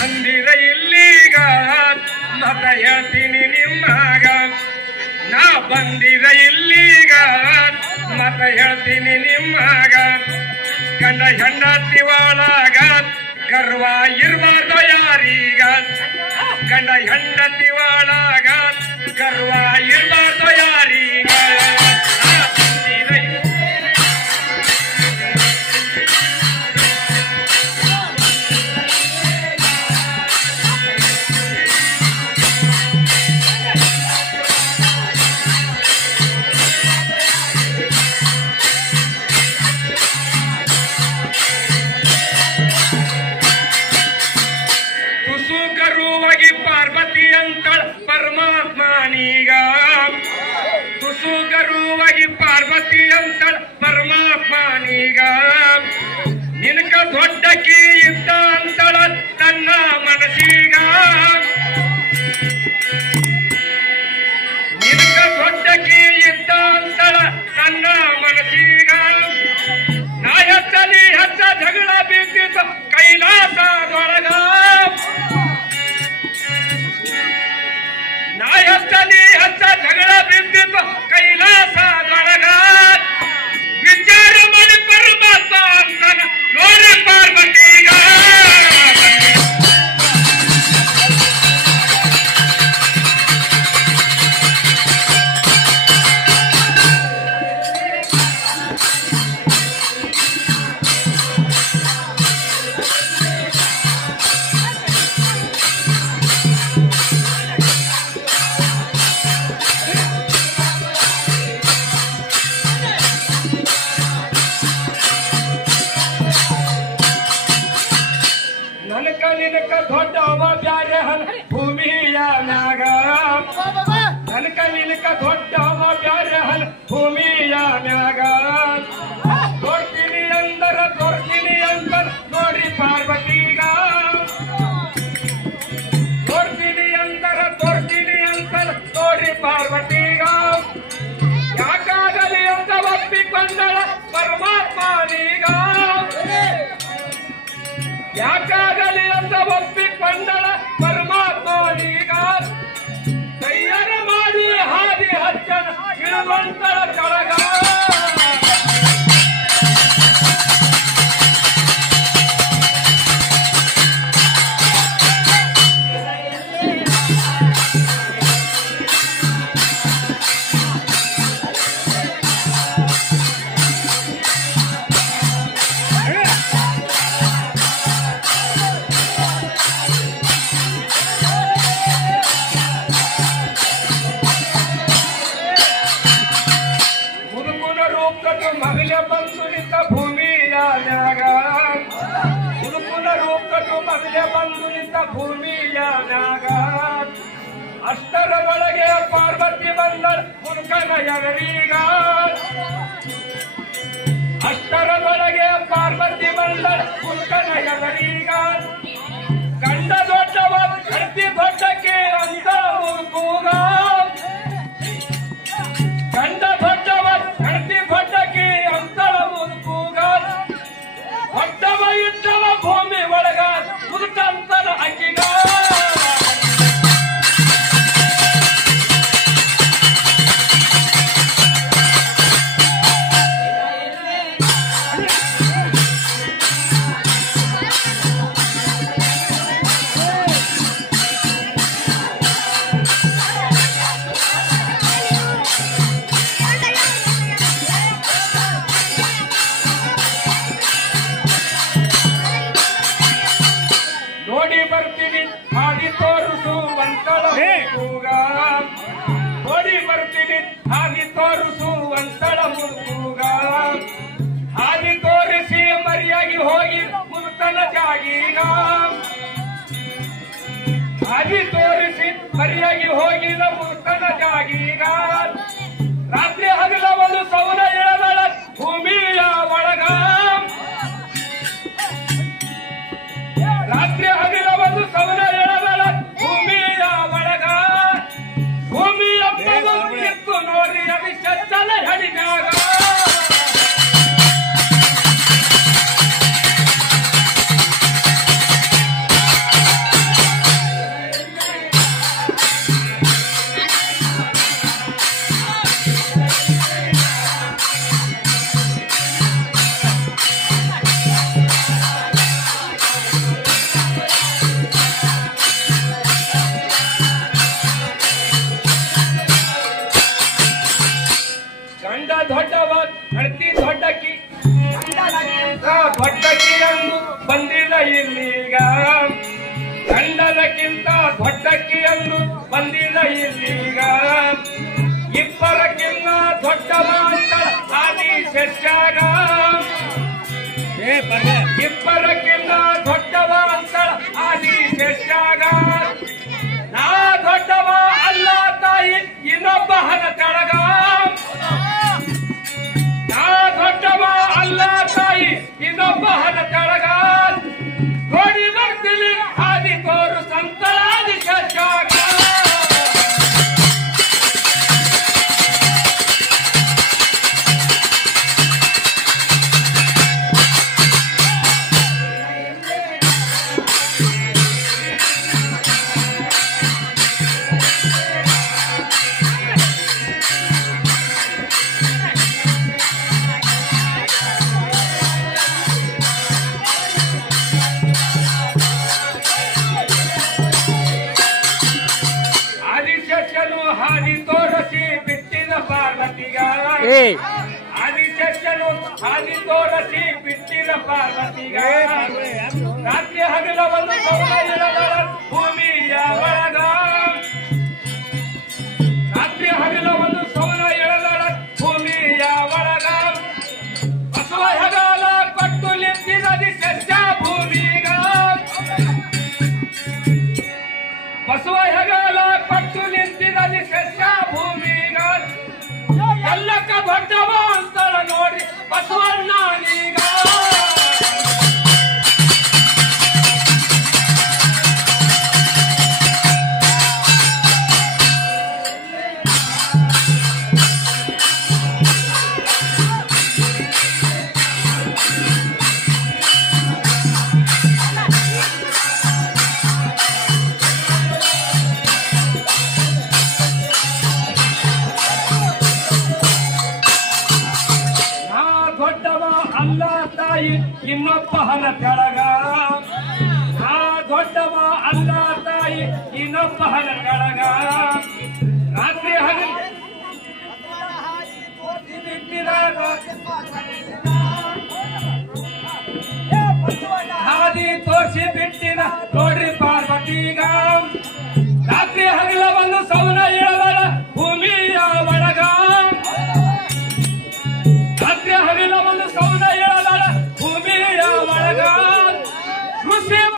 ಬಂದಿರ ಇಲ್ಲಿಗ ಮತ ಹೇಳ್ತೀನಿ ನಿಮ್ಮಾಗ ನಾ ಬಂದಿರ ಇಲ್ಲಿಗ ಮತ ಹೇಳ್ತೀನಿ ನಿಮ್ಮಾಗ ಗಂಡ ಹೆಂಡತಿ ಒಳಗ ಗರ್ವ ಇರಬಾರ್ದು ಯಾರೀಗ ಗಂಡ ಹೆಂಡತಿ ಒಳಗ ಗರ್ವ ಇರಬಾರ್ದು ಯಾರೀಗ ಪಾರ್ವತಿ ಅಂತಳ ಪರಮಾತ್ಮನೀಗ ತುಸುಗರುವಾಗಿ ಪಾರ್ವತಿ ಅಂತಳ ಪರಮಾತ್ಮನೀಗ ನಿನಕ ದೊಡ್ಡಕಿ ಇದ್ದ ಅಂತಳ ತನ್ನ ಮನಸ್ಸೀಗ ನಿನಕ ದೊಡ್ಡಕಿ ಇದ್ದ ಅಂತಳ ತನ್ನ ಮನಸ್ಸೀಗ ನಾ ಹೆಚ್ಚಲಿ ಹೆಚ್ಚ ಜಗಳ ಬಿದ್ದಿದ್ದ ಕೈಲಾಸದೊಳಗ ನಾ ಹೆಚ್ಚಲಿ ಹೆಚ್ಚ ಜಗಳ ಬಿದ್ದಿದ್ದ ಕೈಲಾಸದೊಳಗ ವಿಚಾರ ಮಾಡಿ ಪರಮಾತ್ಮ ಅಂತನ ನೋಡಿ ಪಾರ್ವತೀಗ ನಿನಕ ದೊಡ್ಡ ಅವ ಬ್ಯಾರೆ ಹನ್ ಭೂಮಿಯ ಮ್ಯಾಗ ನನಕ ನಿನಕ ದೊಡ್ಡ ಅವ ಬ್ಯಾರೆ ಹನ್ ಭೂಮಿಯ ಮ್ಯಾಗ ತೋರ್ತೀನಿ ಅಂದರ ತೋರ್ತೀನಿ ಅಂದರ ನೋಡಿ ಪಾರ್ವತೀಗ ತೋರ್ತೀನಿ ಅಂದರ ತೋರ್ತೀನಿ ಅಂದರ ನೋಡಿ ಪಾರ್ವತೀಗ ಯಾಕಾಗಲಿ ಅಂತ ಒಪ್ಪಿಕೊಂಡಳ ಪರಮಾತ್ಮನೀಗ ಯಾಕಾಗಲಿ ಅಂತ ಒಪ್ಪಿಕೊಂಡಳ ಪರಮಾತ್ಮನೀಗ ತಯ್ಯಾರ ಮಾಡಿ ಹಾದಿ ಹಚ್ಚನ ಇಳುವಂತಳ ಕೆಳಗ ಮಗಲೆ ಬಂದು ನಿಂತ ಭೂಮಿಯ ಮ್ಯಾಗ ಹುಡುಕುನ ರೂಪಟ್ಟು ಮಗಲೆ ಬಂದು ನಿಂತ ಭೂಮಿಯ ಮ್ಯಾಗ ಅಷ್ಟರ ಒಳಗೆ ಪಾರ್ವತಿ ಬಂದಳ ಹುಡುಕನ ಎವರೀಗ ಅಷ್ಟರ ಒಳಗೆ ಪಾರ್ವತಿ ಬಂದಳ ಹುಡುಕನ ಎವರೀಗ ಗಂಡ ದೊಡ್ಡವ ಕರ್ತಿ ದೊಡ್ಡಕ್ಕೆ ಅಂತ ಹುಡುಕೂಗ ಗಂಡ ದೊಡ್ಡವ ಕರ್ತಿ ದೊಡ್ಡಕ್ಕೆ ಅಂತಳ ಹುಡುಕೂಗ ದೊಡ್ಡವ ಇದ್ದವ ಭೂಮಿ ಒಳಗ ಹುಡುಕಂತನ ಅಕ್ಕಿಗ ನೋಡಿ ಬರ್ತೀನಿ ಹಾದಿ ತೋರಿಸುವಂತಳ ಹುಡುಗ ನೋಡಿ ಬರ್ತೀನಿ ಹಾದಿ ತೋರಿಸುವಂತಳ ಹುಡುಗ ಹಾದಿ ತೋರಿಸಿ ಮರಿಯಾಗಿ ಹೋಗಿ ಮುಲ್ತನ ಜಾಗೀಗ ಹಾದಿ ತೋರಿಸಿ ಮರಿಯಾಗಿ ಹೋಗಿದ ಮುಲ್ತನ ಜಾಗೀಗ ರಾತ್ರಿ ಹಗಲವಳು ಸೌರ ಎಳದಳ ಭೂಮಿಯ ಒಳಗ ರಾತ್ರಿ ಹಗಲವಳು ಸೌರ ಎಳದಳ ಭೂಮಿಯ ಒಳಗ ಭೂಮಿಯ ಎತ್ತು ನೋಡಿ ಅಭಿಷೇಕ ಹಡಿದಾಗ ದೊಡ್ಡಕ್ಕಿಯನ್ನು ಬಂದಿಲ್ಲ ಇಲ್ಲೀಗ ಇಬ್ಬರಕ್ಕಿನ್ನ ದೊಡ್ಡವ ಅಂತ ಆದಿ ಶಸ್ಯಾಗ ಇಬ್ಬರಕ್ಕಿನ್ನ ದೊಡ್ಡವ ಅಂತ ಆದಿ ಶಸ್ಯಾಗ ನಾ ದೊಡ್ಡವ ಅಲ್ಲ ತಾಯಿ ಇನ್ನೊಬ್ಬ ಹನ ತೆಳಗ ನಾ ದೊಡ್ಡವ ಅಲ್ಲ ತಾಯಿ ಇನ್ನೊಬ್ಬ ಹನ ತೆಳಗ ನೋಡಿ ಬರ್ತೀನಿ ಆದಿ ತೋರು ಸಂತರಾದಿ ಶಸ್ಯಾಗ ಹಾದಿ ತೋರಸಿ ಬಿಟ್ಟಿದ ಪಾರ್ವತಿಗ ಆದಿಶೇಷನು ಹಾದಿ ತೋರಸಿ ಬಿಟ್ಟಿದ ಪಾರ್ವತಿಗ ರಾತ್ರಿ ಹಗಲ ಒಂದು ಸೌರ ಇಳದ ಭೂಮಿಯ ಒಳಗ ರಾತ್ರಿ ಹಗಲ ಒಂದು ಸೌರ ಇಳದ ಭೂಮಿಯ ಒಳಗ ಬಸವ ಹಗಲ ಕೊಟ್ಟು ನಿಂತಿದ ಶಸ್ಯ ಭೂಮಿಗ ಬಸವ ಹೆಗಲ ಪಟ್ಟು ನಿಂತಿದ ಶಸ್ಯ ಭೂಮಿಗ ಎಲ್ಲಕ್ಕ ದೊಡ್ಡವ ಅಂತಳ ನೋಡಿ ಬಸವಣ್ಣನೀಗ ಅಲ್ಲ ತಾಯಿ ಇನ್ನೊಬ್ಬ ಹನ ತೆಳಗ ನಾ ದೊಡ್ಡವ ಅಲ್ಲ ತಾಯಿ ಇನ್ನೊಬ್ಬ ಹನ ತೆಳಗ ರಾತ್ರಿ ಹಗಲು ಹಾದಿ ತೋರಿಸಿ ಬಿಟ್ಟಿನ ನೋಡ್ರಿ